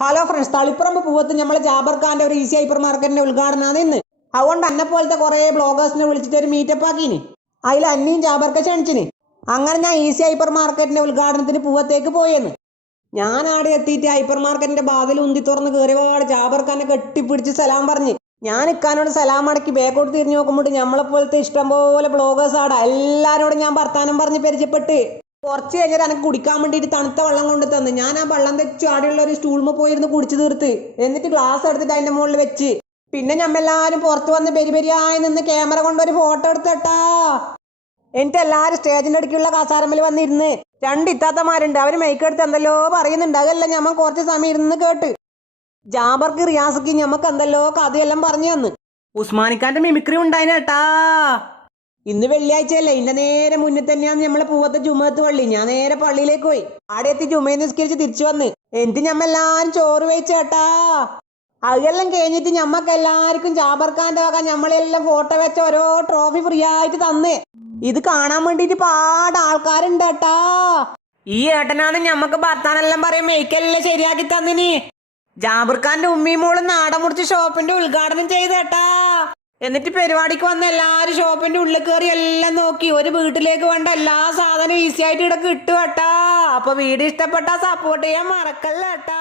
Hello friends, Taliparamba പൂവത്ത് നമ്മളെ Jaber ഖാന്റെ ഒരു ഈസി ഹൈപ്പർ മാർക്കറ്റിന്റെ ഉദ്ഘാടനമാണ് ഇന്ന്. അതുകൊണ്ട് എന്നെ പോലത്തെ കുറെ ബ്ലോഗേഴ്സിനെ വിളിച്ചിട്ട് ഒരു മീറ്റപ്പ് ആക്കിന്. അതിൽ അന്നിയും ജാബർക്ക ക്ഷണിച്ചിന്. അങ്ങനെ ഞാൻ ഈസി ഹൈപ്പർ മാർക്കറ്റിന്റെ ഉദ്ഘാടനത്തിന് പൂവത്തേക്ക് പോയെന്ന്. ഞാൻ ആടെ എത്തിയിട്ട് ഹൈപ്പർ മാർക്കറ്റിന്റെ ബാതിൽ ഉന്തി തുറന്ന് കയറിയപാട് ജാബർ ഖാനെ കെട്ടിപ്പിടിച്ച് സലാം പറഞ്ഞ് ഞാൻ ഇക്കാനോട് സലാം അടക്കി ബാക്കോട്ട് തിരിഞ്ഞു നോക്കുമ്പോൾ നമ്മളെ പോലത്തെ ഇഷ്ടംപോലെ ബ്ലോഗേഴ്സ് ആടാ. എല്ലാരോടും ഞാൻ വർത്താനം പറഞ്ഞ് പരിചയപ്പെട്ട് കുറച്ച് കഴിഞ്ഞാൽ എനിക്ക് കുടിക്കാൻ വേണ്ടിയിട്ട് തണുത്ത വെള്ളം കൊണ്ട് തന്നു. ഞാൻ ആ വെള്ളം തെച്ചു ആടെയുള്ള ഒരു സ്റ്റൂൾമ പോയിരുന്ന് കുടിച്ചു തീർത്ത് എന്നിട്ട് ഗ്ലാസ് എടുത്തിട്ട് അതിന്റെ മുകളിൽ വെച്ച് പിന്നെ ഞമ്മെല്ലാരും പുറത്ത് വന്ന് ബെരിബെരിയായി നിന്ന് ക്യാമറ കൊണ്ട് ഒരു ഫോട്ടോ എടുത്തട്ടാ. എന്നിട്ട് എല്ലാരും സ്റ്റേജിന്റെ അടുക്കുള്ള കസാരമ്മൽ വന്നിരുന്ന് രണ്ട് ഇത്താത്തമാരുണ്ട്, അവര് മേക്കെടുത്ത് എന്തെല്ലോ പറയുന്നുണ്ട്. അതല്ല ഞമ്മ കുറച്ച് സമയം ഇരുന്ന് കേട്ട് ജാബർക്ക് റിയാസക്ക് ഞമ്മക്ക് എന്തെല്ലോ കഥയെല്ലാം പറഞ്ഞു തന്ന്. ഉസ്മാനിക്കാന്റെ മിമിക്രി ഉണ്ടായിനേട്ടാ. ഇന്ന് വെള്ളിയാഴ്ചയല്ലേ, ഇതിന്റെ നേരെ മുന്നിൽ തന്നെയാണ് നമ്മളെ പൂവത്തെ ജുമത്ത് പള്ളി. ഞാൻ നേരെ പള്ളിയിലേക്ക് പോയി ആടെ എത്തി ജുമയെ നിസ്കരിച്ച് തിരിച്ചു വന്ന് എന്നിട്ട് ഞമ്മെല്ലാരും ചോറ് വെച്ചേട്ടാ. അതെല്ലാം കഴിഞ്ഞിട്ട് ഞമ്മക്ക് എല്ലാവർക്കും ജാബർ ഖാന്റെ വക നമ്മളെല്ലാം ഫോട്ടോ വെച്ച ഓരോ ട്രോഫി ഫ്രീ ആയിട്ട് തന്ന്. ഇത് കാണാൻ വേണ്ടിട്ട് പാട് ആൾക്കാരുണ്ട് ഏട്ടാ. ഈ ഏട്ടനാണ് ഞമ്മക്ക് ഭർത്താനെല്ലാം പറയും മേക്കെല്ലാം ശരിയാക്കി തന്നിനി. ജാബർ ഖാന്റെ ഉമ്മയും മോളും നാടൻ മുറിച്ച് ഷോപ്പിന്റെ ഉദ്ഘാടനം ചെയ്തേട്ടാ. എന്നിട്ട് പരിപാടിക്ക് വന്ന എല്ലാരും ഷോപ്പിന്റെ ഉള്ളിൽ കയറി എല്ലാം നോക്കി ഒരു വീട്ടിലേക്ക് വേണ്ട എല്ലാ സാധനവും ഈസി ആയിട്ട് ഇവിടെ കിട്ടും കേട്ടാ. അപ്പൊ വീഡിയോ ഇഷ്ടപ്പെട്ടാ സപ്പോർട്ട് ചെയ്യാൻ മറക്കല്ല കേട്ടാ.